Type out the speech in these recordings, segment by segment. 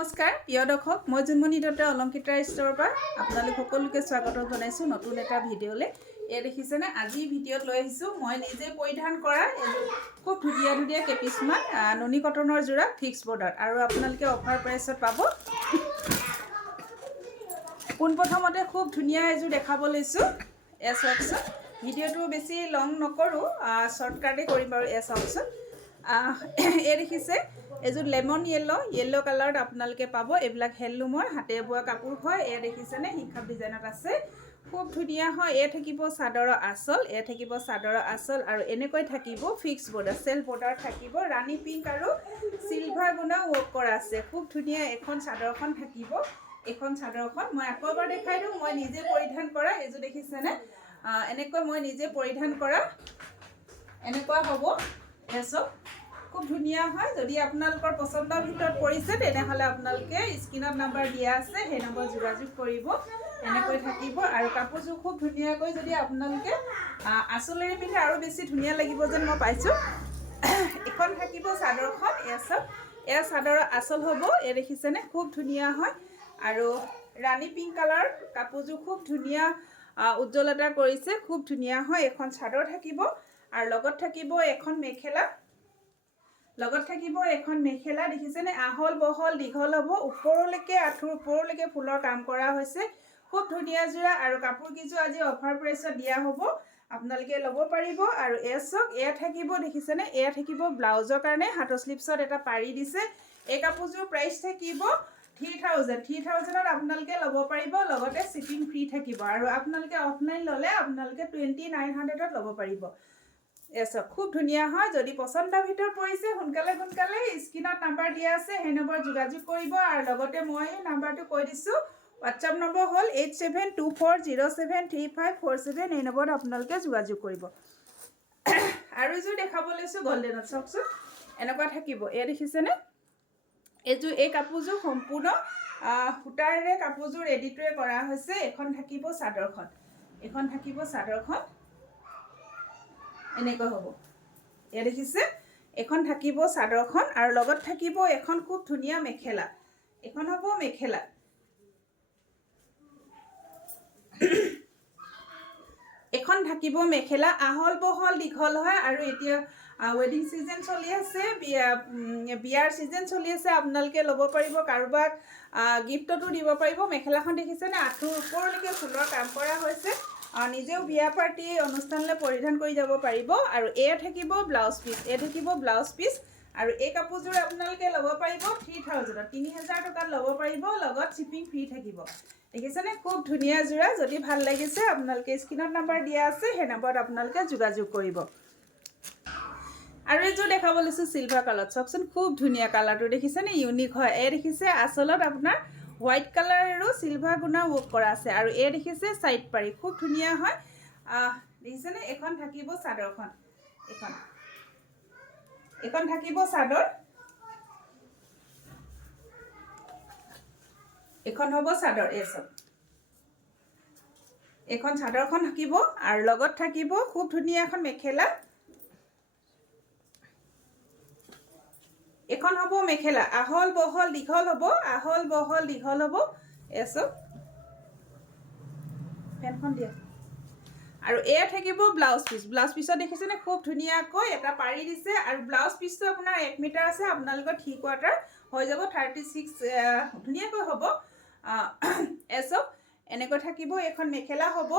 নমস্কাৰ প্ৰিয় দৰ্শক মই জুনমণি দত্ত অলংকিতা ষ্টৰৰ পৰা আপোনালোক সকলোকে স্বাগত জনাইছোঁ নতুন এটা ভিডিঅ'লৈ। এই দেখিছেনে আজি ভিডিঅ'ত লৈ আহিছোঁ মই নিজে পৰিধান কৰা খুব ধুনীয়া ধুনীয়া কেপিছমান নুনি কটনৰ যোৰা ফিক্স বৰ্ডাৰ আৰু আপোনালোকে অফাৰ প্ৰাইচত পাব। পোনপ্ৰথমতে খুব ধুনীয়া এযোৰ দেখাব লৈছোঁ। চাওকচোন, ভিডিঅ'টো বেছি লং নকৰোঁ, শ্বৰ্টকাটেই কৰিম বাৰু। চাওকচোন, এই দেখিছে এযোৰ লেমন য়েল্ল' কালাৰত আপোনালোকে পাব। এইবিলাক হেণ্ডলুমৰ হাতে বোৱা কাপোৰ হয়। এয়া দেখিছেনে হিংসাব ডিজাইনত আছে, খুব ধুনীয়া হয়। এয়া থাকিব চাদৰৰ আঁচল, এয়া থাকিব চাদৰৰ আঁচল আৰু এনেকৈ থাকিব ফিক্স বৰ্ডাৰ চেল্ফ বৰ্ডাৰ থাকিব। ৰাণী পিংক আৰু চিলভাৰ গুণা ৱৰ্ক কৰা আছে। খুব ধুনীয়া এখন চাদৰখন থাকিব। এইখন চাদৰখন মই আকৌ এবাৰ দেখাই দিওঁ, মই নিজে পৰিধান কৰা এইযোৰ দেখিছেনে, এনেকৈ মই নিজে পৰিধান কৰা এনেকুৱা হ'ব। এচব খুব ধুনীয়া হয়। যদি আপোনালোকৰ পচন্দৰ ভিতৰত পৰিছে তেনেহ'লে আপোনালোকে স্ক্ৰীনত নাম্বাৰ দিয়া আছে, সেই নম্বৰ যোগাযোগ কৰিব। এনেকৈ থাকিব আৰু কাপোৰযোৰ খুব ধুনীয়াকৈ যদি আপোনালোকে আঁচলেৰে পিন্ধে আৰু বেছি ধুনীয়া লাগিব যেন মই পাইছোঁ। এখন থাকিব চাদৰখন। এয়া চাদৰৰ আঁচল হ'ব। এই দেখিছেনে খুব ধুনীয়া হয় আৰু ৰাণী পিংক কালাৰ কাপোৰযোৰ খুব ধুনীয়া উজ্জ্বলতা কৰিছে, খুব ধুনীয়া হয়। এখন চাদৰ থাকিব আৰু লগত থাকিব এখন মেখেলা। দেখিছেনে আহল বহল দীঘল হ'ব, ওপৰলৈকে আঁঠুৰ ওপৰলৈকে ফুলৰ কাম কৰা হৈছে। খুব ধুনীয়া যোৰা আৰু কাপোৰ কেইযোৰ আজি অফাৰ প্ৰাইচত দিয়া হ'ব, আপোনালোকে ল'ব পাৰিব। আৰু এয়া থাকিব দেখিছেনে, এয়া থাকিব ব্লাউজৰ কাৰণে হাতৰ স্লিপছত এটা পাৰি দিছে। এই কাপোৰযোৰ প্ৰাইচ থাকিব 3000ত আপোনালোকে ল'ব পাৰিব, লগতে শ্বিপিং ফ্ৰী থাকিব। আৰু আপোনালোকে অফলাইন ল'লে আপোনালোকে 2900ত ল'ব পাৰিব। খুব ধুনীয়া হয়। যদি পচন্দৰ ভিতৰত পৰিছে সোনকালে স্ক্ৰীনত নাম্বাৰ দিয়া আছে, সেই নম্বৰত যোগাযোগ কৰিব। আৰু লগতে মই নাম্বাৰটো কৈ দিছোঁ, হোৱাটছআপ নম্বৰ হ'ল 8724073547। এই নম্বৰত আপোনালোকে যোগাযোগ কৰিব। আৰু এযোৰ দেখাব লৈছোঁ গল্ডেনত। চাওকচোন, এনেকুৱা থাকিব। এয়া দেখিছেনে, এই কাপোৰযোৰ সম্পূৰ্ণ সূতাৰে কাপোৰযোৰ ৰেডিটোৱে কৰা হৈছে। এখন থাকিব চাদৰখন, এনেকৈ হ'ব। এয়া দেখিছে, এখন থাকিব চাদৰখন আৰু লগত থাকিব এখন খুব ধুনীয়া মেখেলা। এখন হ'ব মেখেলা। এখন থাকিব মেখেলা, আহল বহল দীঘল হয়। আৰু এতিয়া ৱেডিং ছিজন চলি আছে, বিয়াৰ ছিজন চলি আছে, আপোনালোকে ল'ব পাৰিব, কাৰোবাক গিফ্টতো দিব পাৰিব। মেখেলাখন দেখিছেনে, আঁঠুৰ ওপৰলৈকে ফুলৰ কাম কৰা হৈছে। নিজেও বিয়া পাৰ্টি অনুষ্ঠানলৈ পৰিধান কৰি যাব পাৰিব। আৰু এয়া থাকিব ব্লাউজ পিচ, আৰু এই কাপোৰযোৰ আপোনালোকে ল'ব পাৰিব 3000ত ল'ব পাৰিব, লগত শ্বিপিং ফ্ৰী থাকিব। দেখিছেনে, খুব ধুনীয়া যোৰা। যদি ভাল লাগিছে আপোনালোকে স্ক্ৰীনত নাম্বাৰ দিয়া আছে, সেই নম্বৰত আপোনালোকে যোগাযোগ কৰিব। আৰু এযোৰ দেখাব লৈছোঁ চিলভাৰ কালাৰত। চাওকচোন, খুব ধুনীয়া কালাৰটো দেখিছেনে, ইউনিক হয়। এই দেখিছে আঁচলত আপোনাৰ হোৱাইট কালাৰ আৰু চিলভাৰ গুণাৰ ৱৰ্ক কৰা আছে। আৰু এই দেখিছে চাইড পাৰি, খুব ধুনীয়া হয়। দেখিছেনে, এখন থাকিব চাদৰখন, এখন থাকিব চাদৰ, এখন হ'ব চাদৰ। এখন চাদৰখন থাকিব আৰু লগত থাকিব খুব ধুনীয়া এখন মেখেলা। এখন হ'ব মেখেলা, আহল বহল দীঘল হ'ব। ফেনখন দিয়া। আৰু এয়া থাকিব ব্লাউজ পিছত দেখিছেনে, খুব ধুনীয়াকৈ এটা পাৰি দিছে। আৰু ব্লাউজ পিচটো আপোনাৰ 1 মিটাৰ আছে, আপোনালোকৰ 3 কোৱাৰ্টাৰ হৈ যাব, 36 ধুনীয়াকৈ হ'ব। এনেকৈ থাকিব। এখন মেখেলা হ'ব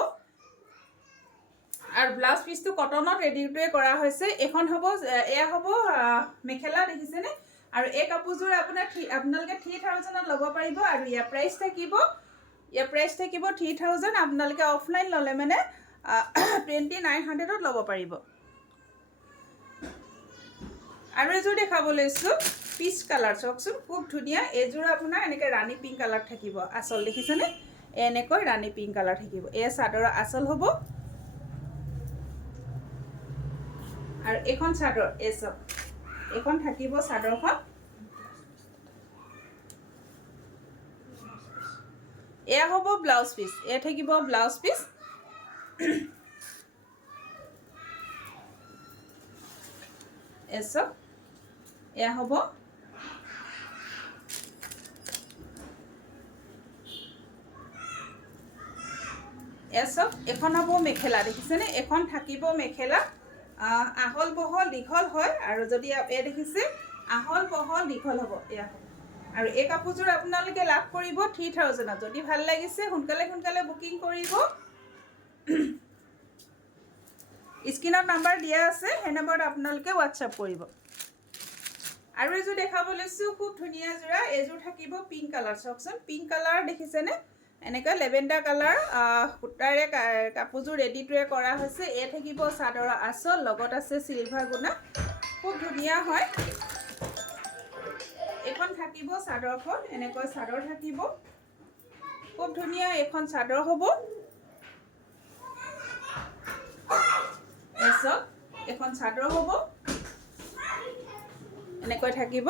আৰু ব্লাউজ পিচটো কটনত ৰেডিটোৱে কৰা হৈছে। এয়া হ'ব মেখেলা, দেখিছেনে। আৰু এই কাপোৰযোৰ আপোনালোকে 3000ত ল'ব পাৰিব। আৰু ইয়াৰ প্ৰাইচ থাকিব 3000। আপোনালোকে অফলাইন ল'লে মানে 2900ত ল'ব পাৰিব। আৰু এযোৰ দেখাব লৈছোঁ পিচ কালাৰ। চাওকচোন, খুব ধুনীয়া। এইযোৰ আপোনাৰ এনেকৈ ৰাণী পিংক কালাৰ থাকিব। আঁচল দেখিছেনে, এনেকৈ ৰাণী পিংক কালাৰ থাকিব। এয়া চাদৰৰ আঁচল হ'ব আৰু এইখন চাদৰ। এইখন থাকিব চাদৰখন। এয়া হ'ব ব্লাউজ পিচ, এয়া থাকিব ব্লাউজ পিচ। এয়া হ'ব এছক এখন হ'ব মেখেলা দেখিছেনে এখন থাকিব মেখেলা আহল বহল দীঘল হয় আৰু যদি এই দেখিছে আহল বহল দীঘল হ'ব এয়া আৰু এই কাপোৰযোৰ আপোনালোকে লাভ কৰিব 3000ত যদি ভাল লাগিছে সোনকালে বুকিং কৰিব স্ক্ৰীনত নাম্বাৰ দিয়া আছে সেই নম্বৰত আপোনালোকে হোৱাটছআপ কৰিব আৰু এযোৰ দেখাব লৈছোঁ খুব ধুনীয়া যোৰা এযোৰ থাকিব পিংক কালাৰ চাওকচোন পিংক কালাৰ দেখিছেনে এনেকৈ লেভেণ্ডাৰ কালাৰ সূতাৰে কাপোৰযোৰ ৰেডিটোৱে কৰা হৈছে এ থাকিব চাদৰৰ আঁচল লগত আছে চিলভাৰ গুণা খুব ধুনীয়া হয় এখন থাকিব চাদৰখন এনেকৈ চাদৰ থাকিব খুব ধুনীয়া এখন চাদৰ হ'ব এছক এখন চাদৰ হ'ব এনেকৈ থাকিব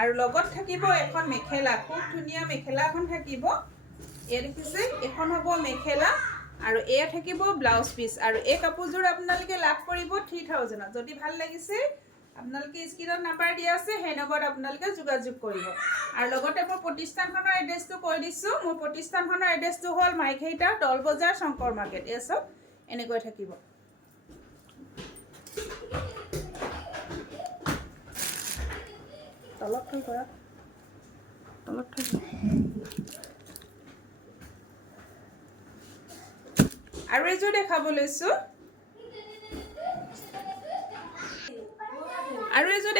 আৰু লগত থাকিব এখন মেখেলা খুব ধুনীয়া মেখেলা এখন থাকিব এই দেখিছে এখন হ'ব মেখেলা আৰু এয়া থাকিব ব্লাউজ পিচ আৰু এই কাপোৰযোৰ আপোনালোকে লাভ কৰিব 3000ত যদি ভাল লাগিছে আপোনালোকে স্ক্ৰীনত নাম্বাৰ দিয়া আছে সেই নম্বৰত আপোনালোকে যোগাযোগ কৰিব আৰু লগতে মই প্ৰতিষ্ঠানখনৰ এড্ৰেছটো কৈ দিছোঁ মোৰ প্ৰতিষ্ঠানখনৰ এড্ৰেছটো হ'ল মাইখেইটা তল বজাৰ শংকৰ মাৰ্কেট এছক এনেকৈ থাকিব তলত থৈ কৰা তলত থৈ আৰু এযোৰ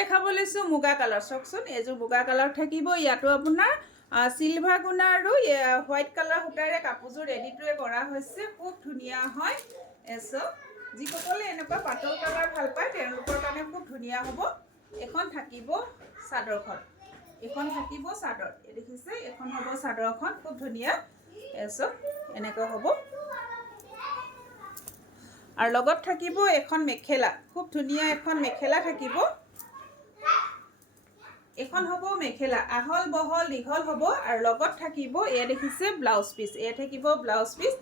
দেখাব লৈছোঁ মুগা কালাৰ চাওকচোন এযোৰ মুগা কালাৰ থাকিব ইয়াতো আপোনাৰ চিলভাৰ গুণা আৰু হোৱাইট কালাৰ সূতাৰে কাপোৰযোৰ ৰেডিটোৱে কৰা হৈছে খুব ধুনীয়া হয় এছক যিসকলে এনেকুৱা পাতল কালাৰ ভাল পায় তেওঁলোকৰ কাৰণে খুব ধুনীয়া হ'ব এখন থাকিব চাদৰখন এখন থাকিব চাদৰ এই দেখিছে এখন হ'ব চাদৰখন খুব ধুনীয়া এছক এনেকৈ হ'ব আৰু লগত থাকিব এখন মেখেলা খুব ধুনীয়া এখন মেখেলা থাকিব এখন হ'ব মেখেলা আহল বহল দীঘল হ'ব আৰু লগত থাকিব এয়া দেখিছে ব্লাউজ পিচ এয়া থাকিব ব্লাউজ পিচ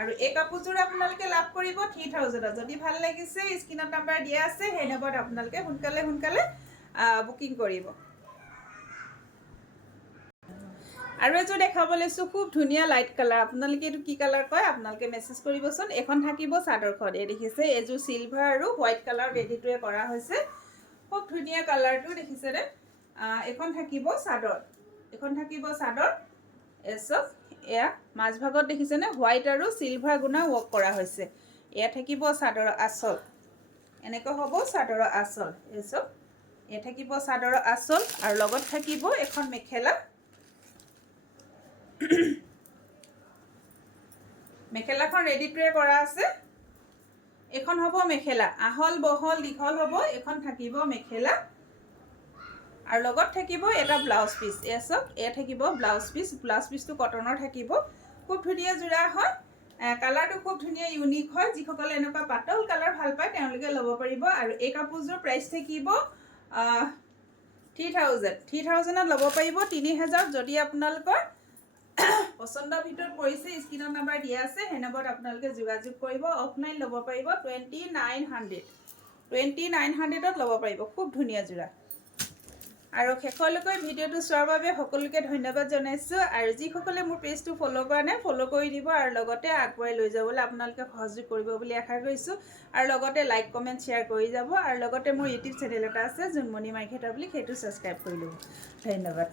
আৰু এই কাপোৰযোৰ আপোনালোকে লাভ কৰিব 3000ত যদি ভাল লাগিছে স্ক্ৰীনত নাম্বাৰ দিয়া আছে সেই নম্বৰত আপোনালোকে সোনকালে বুকিং কৰিব আৰু এযোৰ দেখাব লৈছোঁ খুব ধুনীয়া লাইট কালাৰ আপোনালোকে এইটো কি কালাৰ কয় আপোনালোকে মেছেজ কৰিবচোন এখন থাকিব চাদৰখন এই দেখিছে এযোৰ চিলভাৰ আৰু হোৱাইট কালাৰ ৰেডিটোৱে কৰা হৈছে খুব ধুনীয়া কালাৰটো দেখিছেনে এখন থাকিব চাদৰ এছক এয়া মাজভাগত দেখিছেনে হোৱাইট আৰু চিলভাৰ গুণা ৱৰ্ক কৰা হৈছে এয়া থাকিব চাদৰৰ আঁচল এনেকৈ হ'ব চাদৰৰ আঁচল এছক এয়া থাকিব চাদৰৰ আঁচল আৰু লগত থাকিব এখন মেখেলা মেখেলাখন ৰেডিটোৱে কৰা আছে এখন হ'ব মেখেলা আহল বহল দীঘল হ'ব এখন থাকিব মেখেলা আৰু লগত থাকিব এটা ব্লাউজ পিচ এছক এয়া থাকিব ব্লাউজ পিচটো কটনৰ থাকিব খুব ধুনীয়া যোৰা হয় কালাৰটো খুব ধুনীয়া ইউনিক হয় যিসকলে এনেকুৱা পাতল কালাৰ ভাল পায় তেওঁলোকে ল'ব পাৰিব আৰু এই কাপোৰযোৰ প্ৰাইচ থাকিব 3000ত ল'ব পাৰিব 3000 যদি আপোনালোকৰ পচন্দৰ ভিতৰত পৰিছে স্ক্ৰীনৰ নাম্বাৰ দিয়া আছে সেই নম্বৰত আপোনালোকে যোগাযোগ কৰিব অফলাইন ল'ব পাৰিব 2900ত ল'ব পাৰিব খুব ধুনীয়া যোৰা আৰু শেষলৈকে ভিডিঅ'টো চোৱাৰ বাবে সকলোকে ধন্যবাদ জনাইছোঁ আৰু যিসকলে মোৰ পেজটো ফ'ল' কৰা নাই ফ'ল' কৰি দিব আৰু লগতে আগবঢ়াই লৈ যাবলৈ আপোনালোকে সহযোগ কৰিব বুলি আশা কৰিছোঁ আৰু লগতে লাইক কমেণ্ট শ্বেয়াৰ কৰি যাব আৰু লগতে মোৰ ইউটিউব চেনেল এটা আছে জোনমণি মাইখেইটা বুলি সেইটো ছাবস্ক্ৰাইব কৰি ল'ব ধন্যবাদ